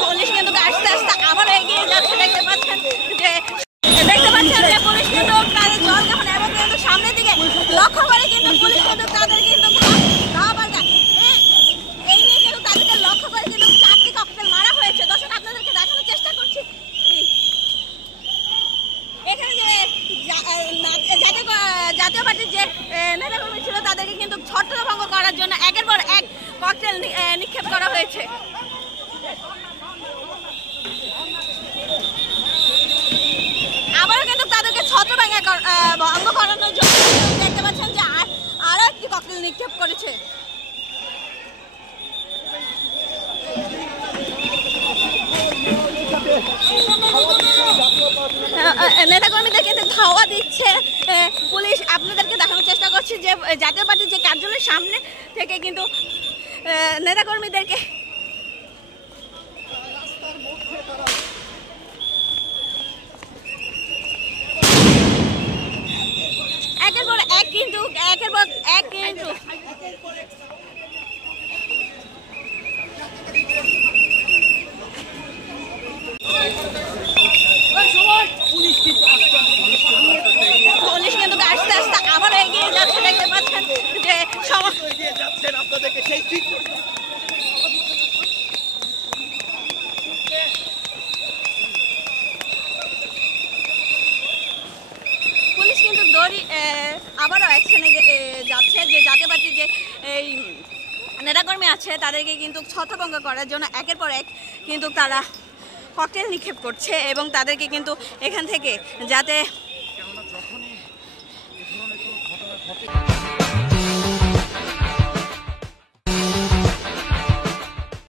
Police কিন্তু আস্তে আস্তে আবার এগিয়ে যাচ্ছে। দেখতে পাচ্ছেন যে পুলিশ কিন্তু তাদের জল যখন এবং কিন্তু সামনের দিকে লক্ষ্য করে কিন্তু পুলিশ কিন্তু তাদের কিন্তু এই নিয়ে কিন্তু তাদেরকে লক্ষ্য করে কিন্তু 4টি ককটেল মারা হয়েছে। দর্শক আপনাদেরকে দেখানোর চেষ্টা করছি এখানে যে জাতীয় পার্টির যে নেতাকর্মী ছিল তাদেরকে কিন্তু ছত্রভঙ্গ করার জন্য একের পর এক ককটেল নিক্ষেপ করা হয়েছে। আবারও কিন্তু তাদেরকে ছত্রভঙ্গ করানোর জন্য দেখতে পাচ্ছেন যে আরো একটি ককটেল নিক্ষেপ করেছে। নেতাকর্মীদের কিন্তু ধাওয়া দিচ্ছে পুলিশ। আপনাদেরকে দেখানোর চেষ্টা করছি যে জাতীয় পার্টির যে কার্যালয়ের সামনে থেকে কিন্তু নেতাকর্মীদেরকে একের পর এক কিন্তু পুলিশ কিন্তু আস্তে আস্তে আবার এগিয়ে যাচ্ছে। দেখতে পাচ্ছেন যে পুলিশ কিন্তু আবারও অ্যাকশনে যাচ্ছে যে জাতীয় পার্টির যে এই নেতাকর্মী আছে তাদেরকে কিন্তু ছত্রভঙ্গ করার জন্য একের পর এক কিন্তু তারা ককটেল নিক্ষেপ করছে এবং তাদেরকে কিন্তু এখান থেকে যাতে